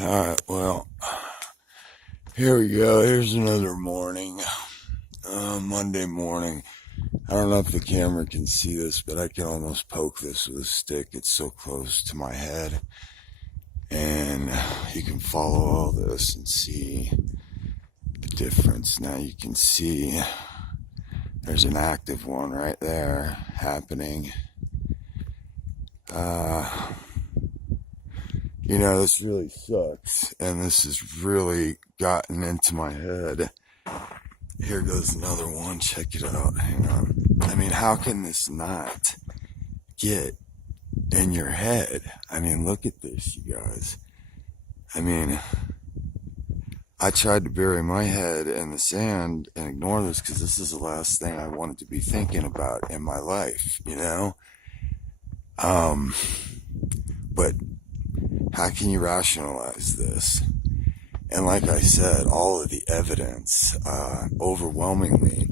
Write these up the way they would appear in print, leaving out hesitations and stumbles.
Alright, well, here we go. Here's another morning. Monday morning. I don't know if the camera can see this, but I can almost poke this with a stick. It's so close to my head. And you can follow all this and see the difference. Now you can see there's an active one right there happening. This really sucks. And this has really gotten into my head. Here goes another one. Check it out. Hang on. I mean, how can this not get in your head? I mean, look at this, you guys. I mean, I tried to bury my head in the sand and ignore this because this is the last thing I wanted to be thinking about in my life, But how can you rationalize this? And like I said, all of the evidence overwhelmingly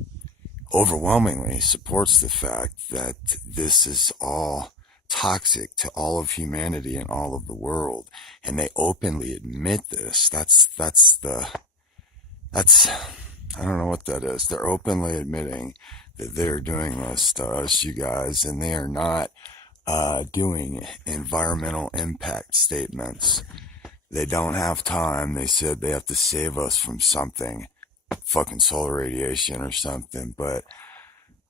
supports the fact that this is all toxic to all of humanity and all of the world. And they openly admit this. That's I don't know what that is. They're openly admitting that they're doing this to us, you guys, and they are not doing environmental impact statements. They don't have time. They said they have to save us from something, fucking solar radiation or something. But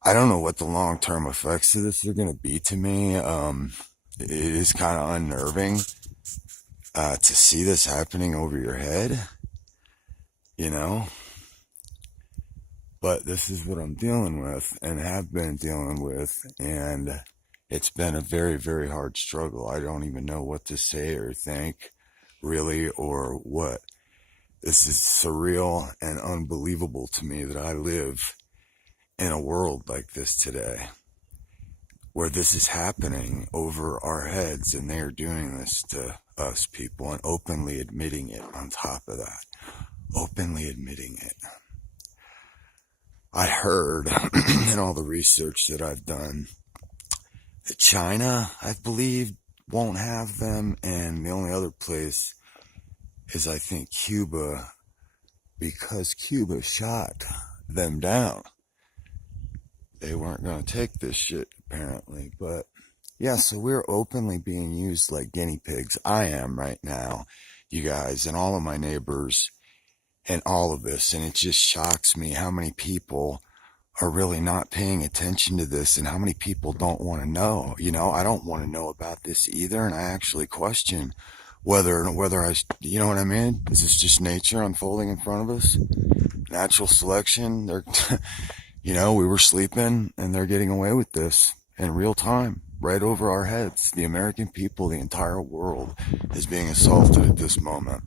I don't know what the long-term effects of this are going to be to me. It is kind of unnerving to see this happening over your head, But this is what I'm dealing with and have been dealing with. And it's been a very, very hard struggle. I don't even know what to say or think, really, or what. This is surreal and unbelievable to me that I live in a world like this today, where this is happening over our heads and they're doing this to us people and openly admitting it on top of that. Openly admitting it. I heard in all the research that I've done that China, I believe, won't have them, and the only other place is, I think, Cuba, because Cuba shot them down. They weren't going to take this shit, apparently. But yeah, so we're openly being used like guinea pigs. I am right now, you guys, and all of my neighbors, and all of this. And it just shocks me how many people are really not paying attention to this and how many people don't want to know. I don't want to know about this either. And I actually question whether I, you know what I mean? Is this just nature unfolding in front of us? Natural selection? We were sleeping and they're getting away with this in real time, right over our heads. The American people, the entire world is being assaulted at this moment,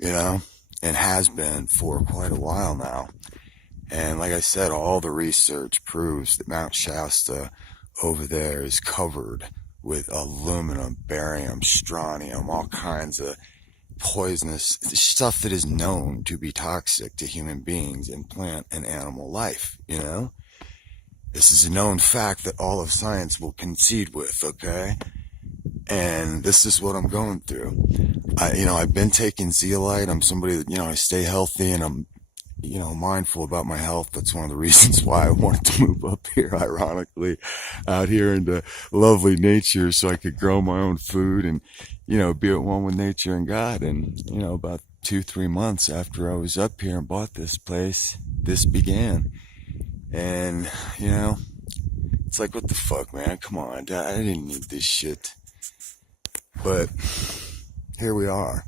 and has been for quite a while now. And like I said, all the research proves that Mount Shasta over there is covered with aluminum, barium, strontium, all kinds of poisonous stuff that is known to be toxic to human beings and plant and animal life, This is a known fact that all of science will concede with, okay? And this is what I'm going through. I've been taking zeolite. I'm somebody that, I stay healthy and I'm, mindful about my health. That's one of the reasons why I wanted to move up here, ironically, out here into lovely nature so I could grow my own food and, be at one with nature and God. And, about 2-3 months after I was up here and bought this place, this began. And, it's like, what the fuck, man? Come on. I didn't need this shit. But here we are.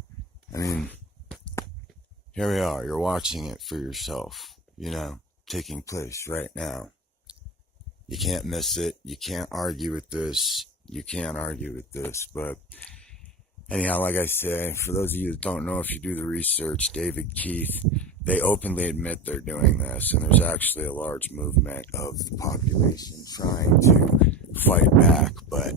Here we are. You're watching it for yourself, taking place right now. You can't miss it. You can't argue with this. But anyhow, like I say, for those of you that don't know, if you do the research, David Keith, they openly admit they're doing this. And there's actually a large movement of the population trying to fight back. But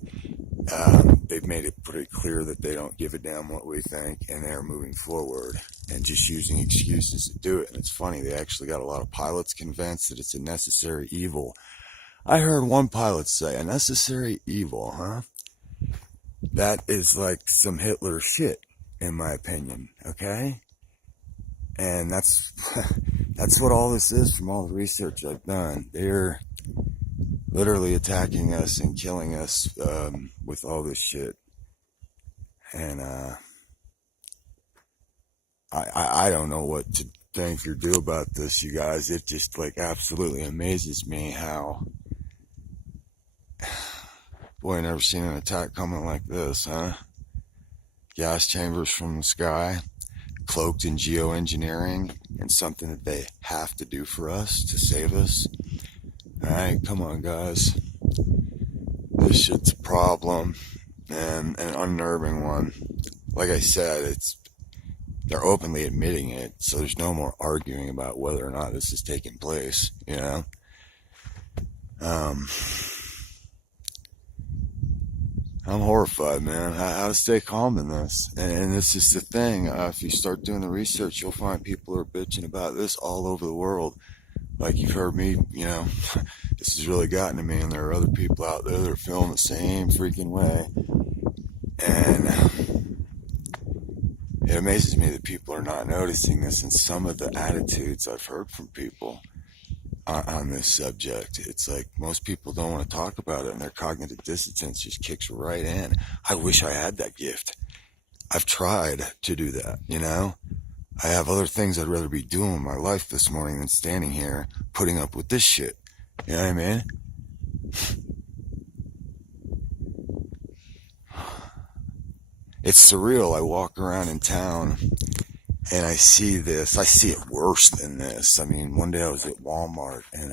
they've made it pretty clear that they don't give a damn what we think, and they're moving forward and just using excuses to do it. And it's funny, they actually got a lot of pilots convinced that it's a necessary evil. I heard one pilot say, a necessary evil, huh? That is like some Hitler shit. in my opinion, okay? And that's that's what all this is from all the research I've done. They're literally attacking us and killing us with all this shit. And I don't know what to think or do about this, you guys. It just like absolutely amazes me how, boy, I never seen an attack coming like this, huh? Gas chambers from the sky, cloaked in geoengineering, and something that they have to do for us to save us. Alright, come on, guys. This shit's a problem, and an unnerving one. Like I said, they're openly admitting it, so there's no more arguing about whether or not this is taking place, you know? I'm horrified, man. How to stay calm in this. And this is the thing. If you start doing the research, you'll find people are bitching about this all over the world. Like you've heard me, you know, this has really gotten to me, and there are other people out there that are feeling the same freaking way. And it amazes me that people are not noticing this, and some of the attitudes I've heard from people on this subject. It's like most people don't want to talk about it, and their cognitive dissonance just kicks right in. I wish I had that gift. I've tried to do that, you know? I have other things I'd rather be doing in my life this morning than standing here putting up with this shit. You know what I mean? It's surreal. I walk around in town and I see this. I see it worse than this. I mean, one day I was at Walmart, and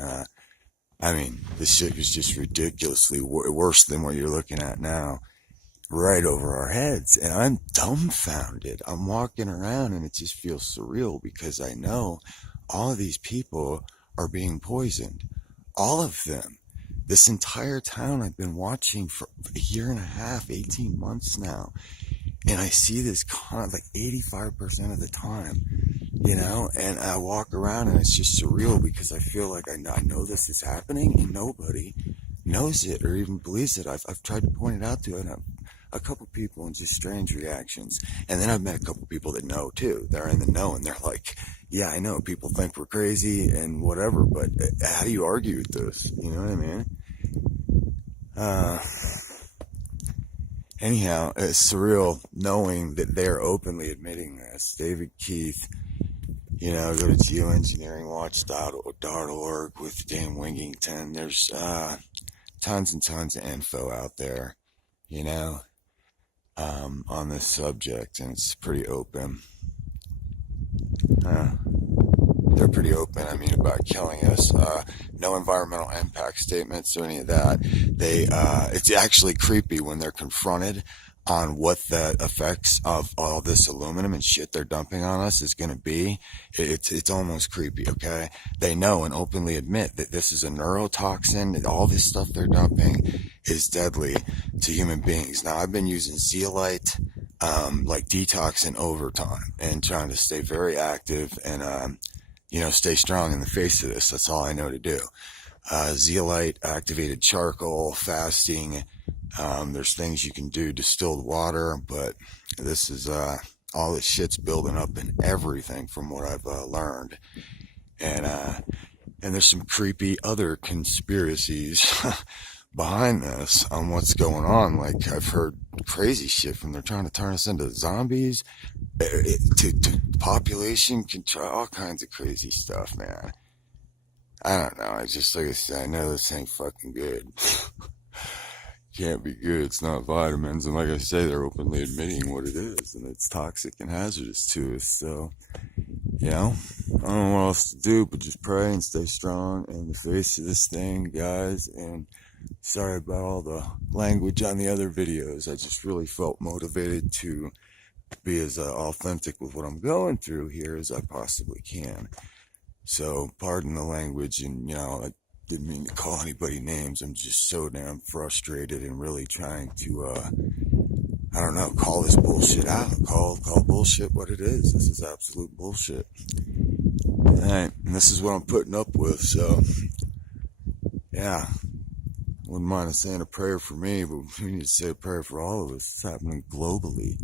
I mean, this shit was just ridiculously worse than what you're looking at now, right over our heads. And I'm dumbfounded. I'm walking around and it just feels surreal because I know all of these people are being poisoned. All of them. This entire town I've been watching for a year and a half, 18 months now. And I see this like 85% of the time, you know, and I walk around and it's just surreal because I feel like I know this is happening and nobody knows it or even believes it. I've tried to point it out to a couple people and just strange reactions. And then I've met a couple people that know too. They're in the know and they're like, yeah, I know people think we're crazy and whatever, but how do you argue with this? You know what I mean? Anyhow, it's surreal knowing that they're openly admitting this. David Keith, you know, go to geoengineeringwatch.org with Dan Wingington. There's tons and tons of info out there, you know, on this subject, and it's pretty open. They're pretty open, I mean, about killing us. No environmental impact statements or any of that. It's actually creepy when they're confronted on what the effects of all this aluminum and shit they're dumping on us is going to be. It's almost creepy, okay? They know and openly admit that this is a neurotoxin, that all this stuff they're dumping is deadly to human beings. Now, I've been using zeolite, like detoxing over time and trying to stay very active and, you know, stay strong in the face of this. That's all I know to do. Zeolite, activated charcoal, fasting. There's things you can do, distilled water, but this is, all this shit's building up in everything from what I've learned. And there's some creepy other conspiracies behind this on what's going on. Like, I've heard crazy shit from they're trying to turn us into zombies, to population control, all kinds of crazy stuff, man. I don't know. I just, like I said, I know this ain't fucking good. Can't be good. It's not vitamins. And like I say, they're openly admitting what it is, and it's toxic and hazardous to us. So, you know, I don't know what else to do but just pray and stay strong in the face of this thing, guys. And sorry about all the language on the other videos. I just really felt motivated to be as authentic with what I'm going through here as I possibly can. So, pardon the language, and, you know, I didn't mean to call anybody names. I'm just so damn frustrated and really trying to, I don't know, call this bullshit out. Call bullshit what it is. This is absolute bullshit. Alright, and this is what I'm putting up with, so, yeah. Wouldn't mind saying a prayer for me, but we need to say a prayer for all of us. It's happening globally.